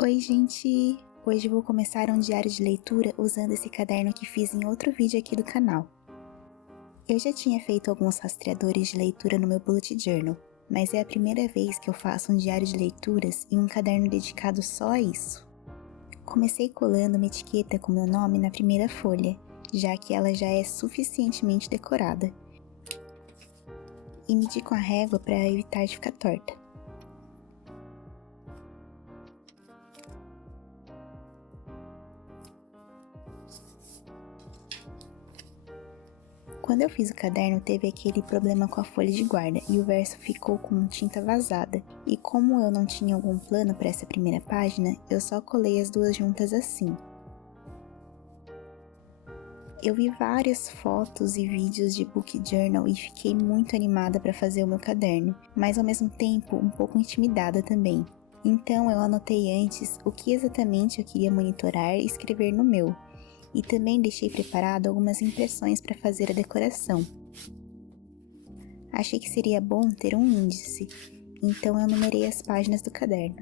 Oi, gente! Hoje vou começar um diário de leitura usando esse caderno que fiz em outro vídeo aqui do canal. Eu já tinha feito alguns rastreadores de leitura no meu bullet journal, mas é a primeira vez que eu faço um diário de leituras em um caderno dedicado só a isso. Comecei colando uma etiqueta com meu nome na primeira folha, já que ela já é suficientemente decorada, e medi com a régua para evitar de ficar torta. Quando eu fiz o caderno, teve aquele problema com a folha de guarda e o verso ficou com tinta vazada. E como eu não tinha algum plano para essa primeira página, eu só colei as duas juntas assim. Eu vi várias fotos e vídeos de book journal e fiquei muito animada para fazer o meu caderno, mas ao mesmo tempo um pouco intimidada também. Então eu anotei antes o que exatamente eu queria monitorar e escrever no meu. E também deixei preparado algumas impressões para fazer a decoração. Achei que seria bom ter um índice, então eu numerei as páginas do caderno.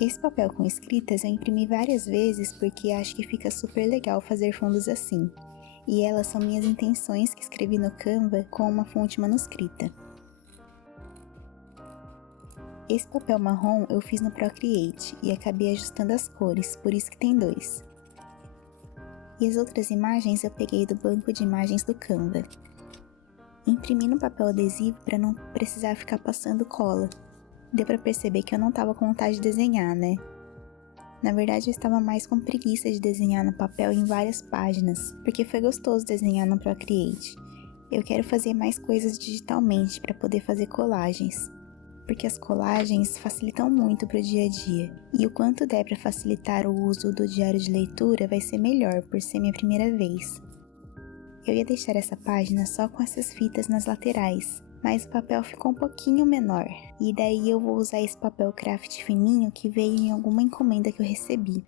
Esse papel com escritas eu imprimi várias vezes porque acho que fica super legal fazer fundos assim. E elas são minhas intenções que escrevi no Canva com uma fonte manuscrita. Esse papel marrom eu fiz no Procreate e acabei ajustando as cores, por isso que tem dois. E as outras imagens eu peguei do banco de imagens do Canva. Imprimi no papel adesivo para não precisar ficar passando cola. Deu para perceber que eu não estava com vontade de desenhar, né? Na verdade eu estava mais com preguiça de desenhar no papel em várias páginas, porque foi gostoso desenhar no Procreate. Eu quero fazer mais coisas digitalmente para poder fazer colagens, porque as colagens facilitam muito para o dia a dia, e o quanto der para facilitar o uso do diário de leitura vai ser melhor por ser minha primeira vez. Eu ia deixar essa página só com essas fitas nas laterais, mas o papel ficou um pouquinho menor, e daí eu vou usar esse papel craft fininho que veio em alguma encomenda que eu recebi.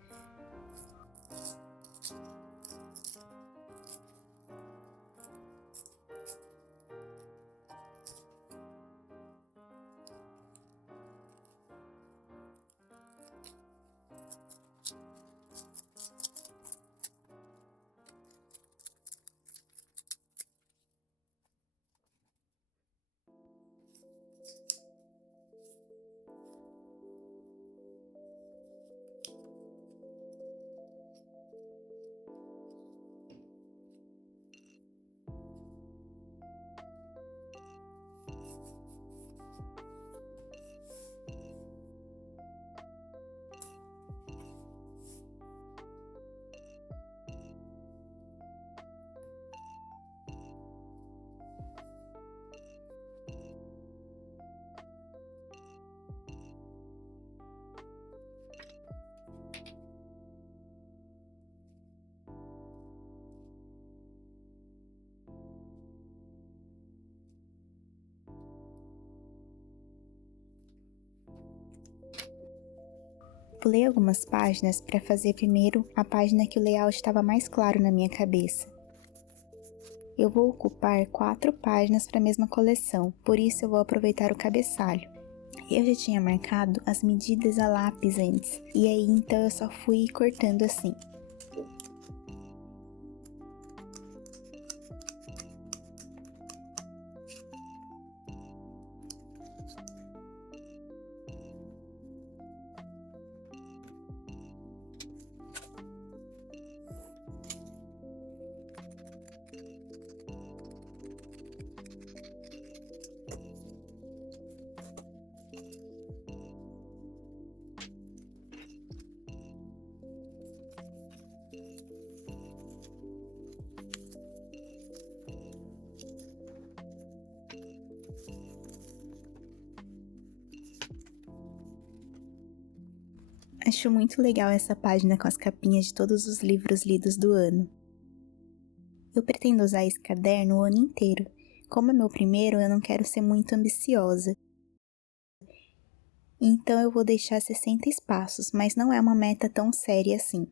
Pulei algumas páginas para fazer primeiro a página que o layout estava mais claro na minha cabeça. Eu vou ocupar 4 páginas para a mesma coleção, por isso eu vou aproveitar o cabeçalho. Eu já tinha marcado as medidas a lápis antes, e aí então eu só fui cortando assim. Acho muito legal essa página com as capinhas de todos os livros lidos do ano. Eu pretendo usar esse caderno o ano inteiro. Como é meu primeiro, eu não quero ser muito ambiciosa. Então eu vou deixar 60 espaços, mas não é uma meta tão séria assim.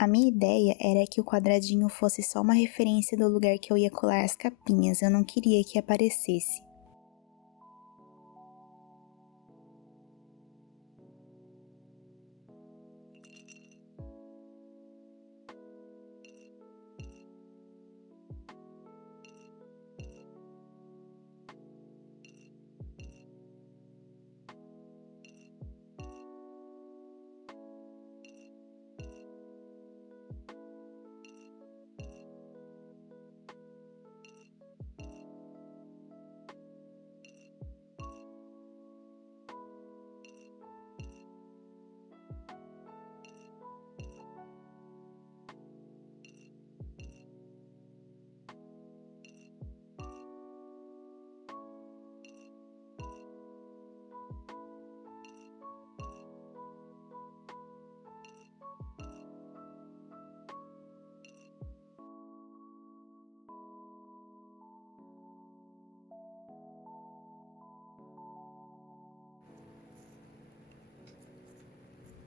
A minha ideia era que o quadradinho fosse só uma referência do lugar que eu ia colar as capinhas, eu não queria que aparecesse.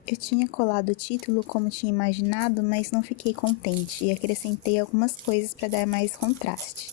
Eu tinha colado o título como tinha imaginado, mas não fiquei contente e acrescentei algumas coisas para dar mais contraste.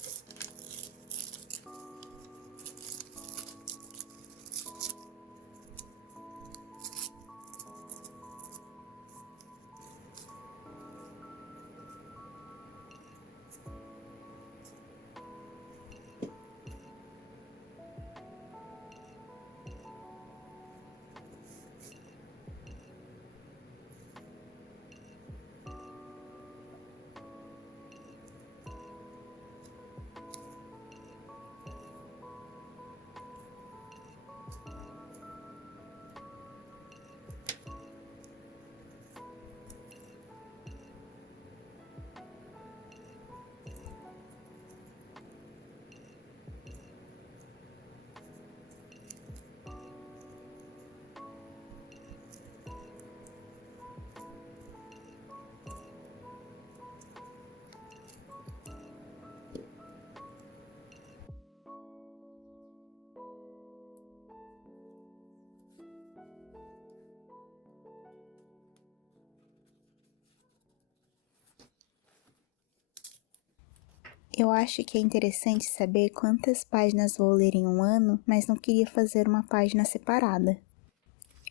Eu acho que é interessante saber quantas páginas vou ler em um ano, mas não queria fazer uma página separada.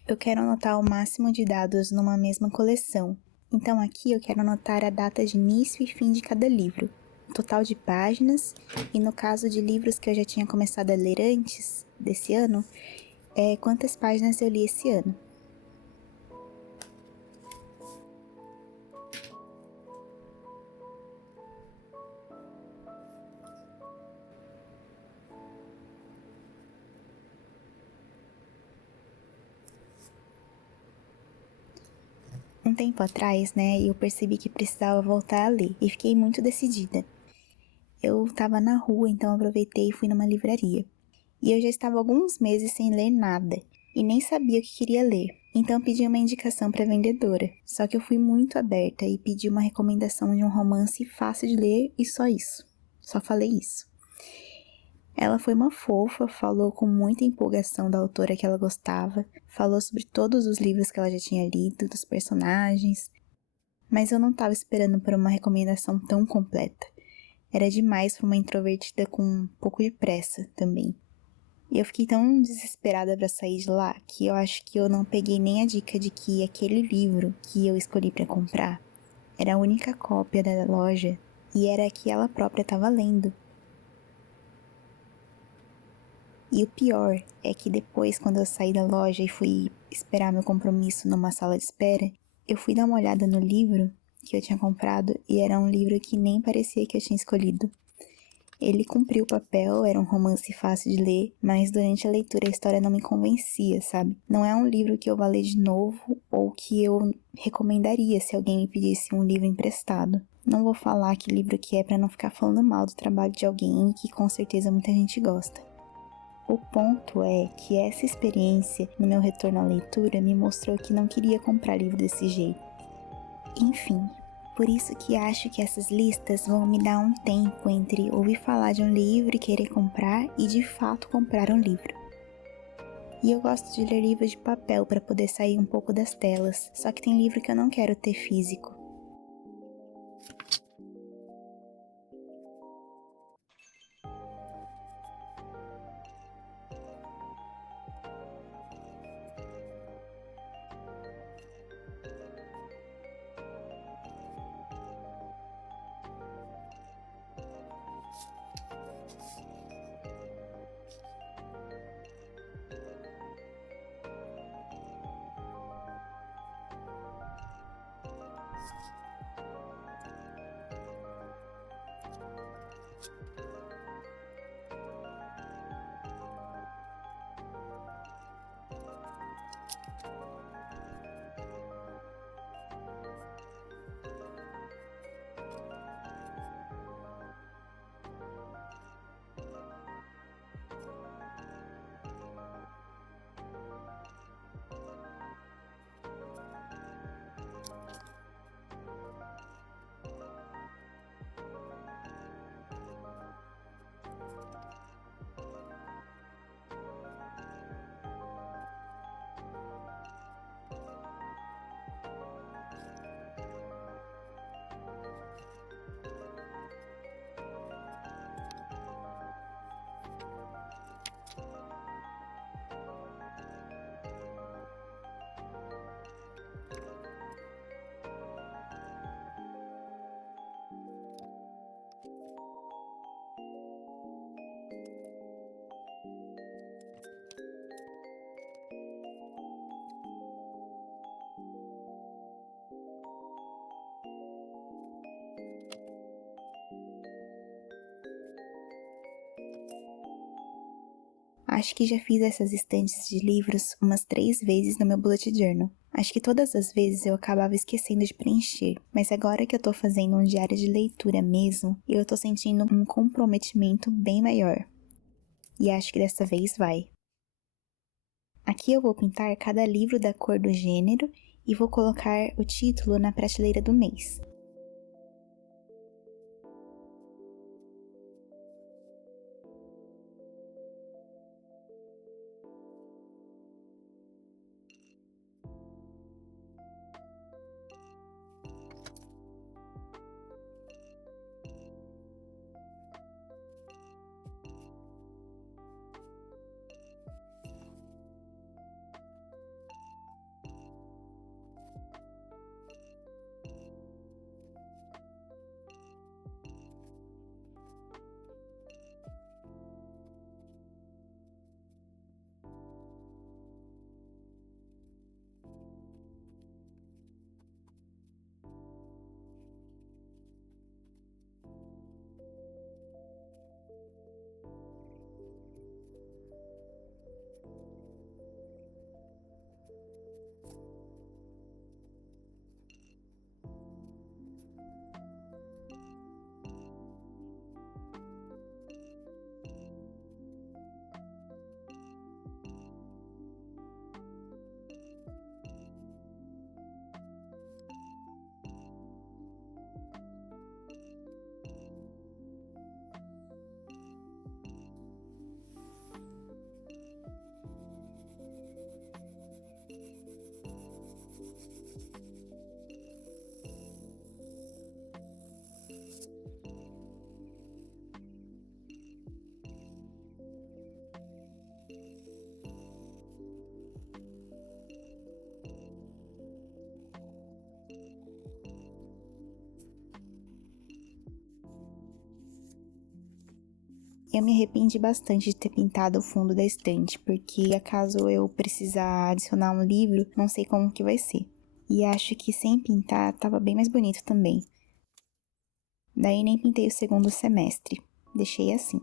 Eu quero anotar o máximo de dados numa mesma coleção. Então aqui eu quero anotar a data de início e fim de cada livro, o total de páginas, e no caso de livros que eu já tinha começado a ler antes desse ano, quantas páginas eu li esse ano. Um tempo atrás, eu percebi que precisava voltar a ler e fiquei muito decidida. Eu estava na rua, então aproveitei e fui numa livraria. E eu já estava alguns meses sem ler nada e nem sabia o que queria ler. Então pedi uma indicação para a vendedora. Só que eu fui muito aberta e pedi uma recomendação de um romance fácil de ler e só isso. Só falei isso. Ela foi uma fofa, falou com muita empolgação da autora que ela gostava, falou sobre todos os livros que ela já tinha lido, dos personagens, mas eu não estava esperando por uma recomendação tão completa. Era demais para uma introvertida com um pouco de pressa também. E eu fiquei tão desesperada para sair de lá que eu acho que eu não peguei nem a dica de que aquele livro que eu escolhi para comprar era a única cópia da loja e era a que ela própria estava lendo. E o pior é que depois, quando eu saí da loja e fui esperar meu compromisso numa sala de espera, eu fui dar uma olhada no livro que eu tinha comprado e era um livro que nem parecia que eu tinha escolhido. Ele cumpriu o papel, era um romance fácil de ler, mas durante a leitura a história não me convencia, sabe? Não é um livro que eu vá ler de novo ou que eu recomendaria se alguém me pedisse um livro emprestado. Não vou falar que livro que é pra não ficar falando mal do trabalho de alguém que com certeza muita gente gosta. O ponto é que essa experiência no meu retorno à leitura me mostrou que não queria comprar livro desse jeito. Enfim, por isso que acho que essas listas vão me dar um tempo entre ouvir falar de um livro e querer comprar e de fato comprar um livro. E eu gosto de ler livros de papel para poder sair um pouco das telas, só que tem livro que eu não quero ter físico. Acho que já fiz essas estantes de livros umas 3 vezes no meu bullet journal. Acho que todas as vezes eu acabava esquecendo de preencher, mas agora que eu tô fazendo um diário de leitura mesmo, eu tô sentindo um comprometimento bem maior. E acho que dessa vez vai. Aqui eu vou pintar cada livro da cor do gênero e vou colocar o título na prateleira do mês. Eu me arrependi bastante de ter pintado o fundo da estante, porque acaso eu precisar adicionar um livro, não sei como que vai ser. E acho que sem pintar tava bem mais bonito também. Daí nem pintei o segundo semestre, deixei assim.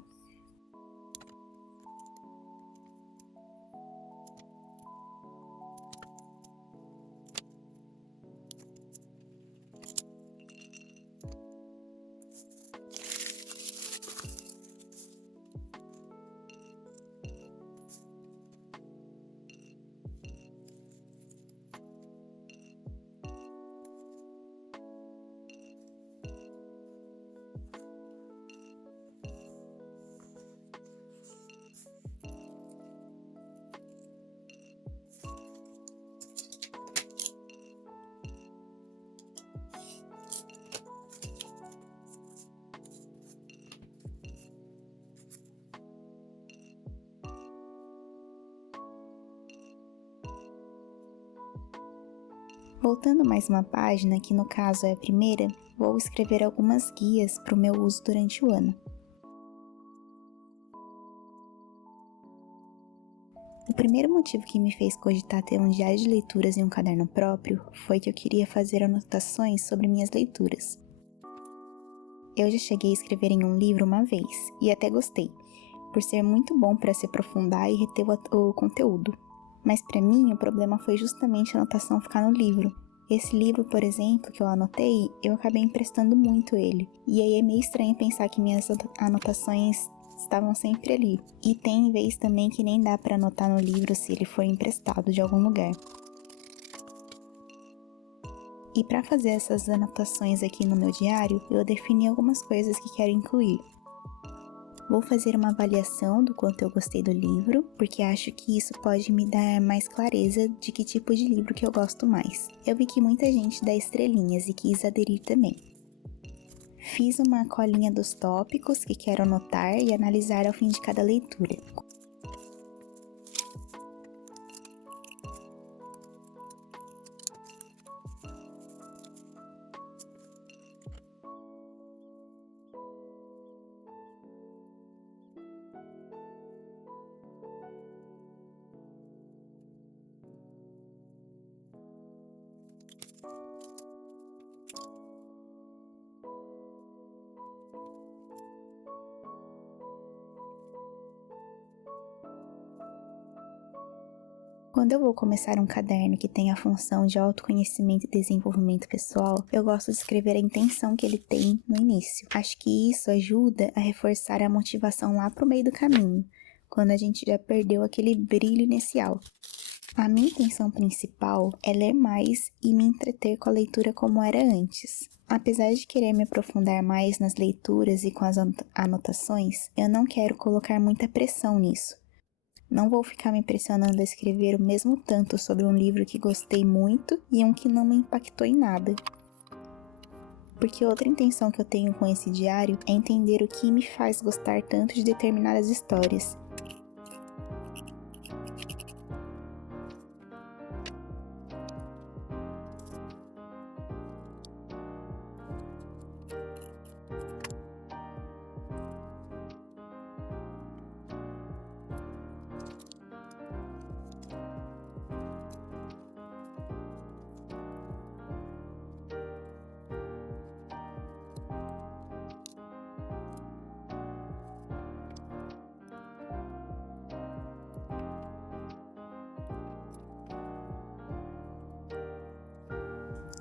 Voltando mais uma página, que no caso é a primeira, vou escrever algumas guias para o meu uso durante o ano. O primeiro motivo que me fez cogitar ter um diário de leituras e um caderno próprio foi que eu queria fazer anotações sobre minhas leituras. Eu já cheguei a escrever em um livro uma vez, e até gostei, por ser muito bom para se aprofundar e reter o conteúdo. Mas para mim, o problema foi justamente a anotação ficar no livro. Esse livro, por exemplo, que eu anotei, eu acabei emprestando muito ele. E aí é meio estranho pensar que minhas anotações estavam sempre ali. E tem vez também que nem dá para anotar no livro se ele foi emprestado de algum lugar. E para fazer essas anotações aqui no meu diário, eu defini algumas coisas que quero incluir. Vou fazer uma avaliação do quanto eu gostei do livro, porque acho que isso pode me dar mais clareza de que tipo de livro que eu gosto mais. Eu vi que muita gente dá estrelinhas e quis aderir também. Fiz uma colinha dos tópicos que quero anotar e analisar ao fim de cada leitura. Quando eu vou começar um caderno que tem a função de autoconhecimento e desenvolvimento pessoal, eu gosto de escrever a intenção que ele tem no início. Acho que isso ajuda a reforçar a motivação lá pro meio do caminho, quando a gente já perdeu aquele brilho inicial. A minha intenção principal é ler mais e me entreter com a leitura como era antes. Apesar de querer me aprofundar mais nas leituras e com as anotações, eu não quero colocar muita pressão nisso. Não vou ficar me pressionando a escrever o mesmo tanto sobre um livro que gostei muito e um que não me impactou em nada. Porque outra intenção que eu tenho com esse diário é entender o que me faz gostar tanto de determinadas histórias.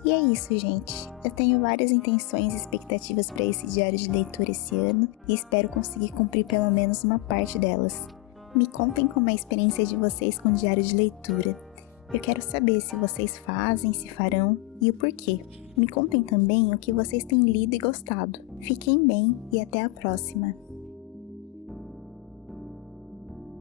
E é isso, gente. Eu tenho várias intenções e expectativas para esse diário de leitura esse ano e espero conseguir cumprir pelo menos uma parte delas. Me contem como é a experiência de vocês com o diário de leitura. Eu quero saber se vocês fazem, se farão e o porquê. Me contem também o que vocês têm lido e gostado. Fiquem bem e até a próxima!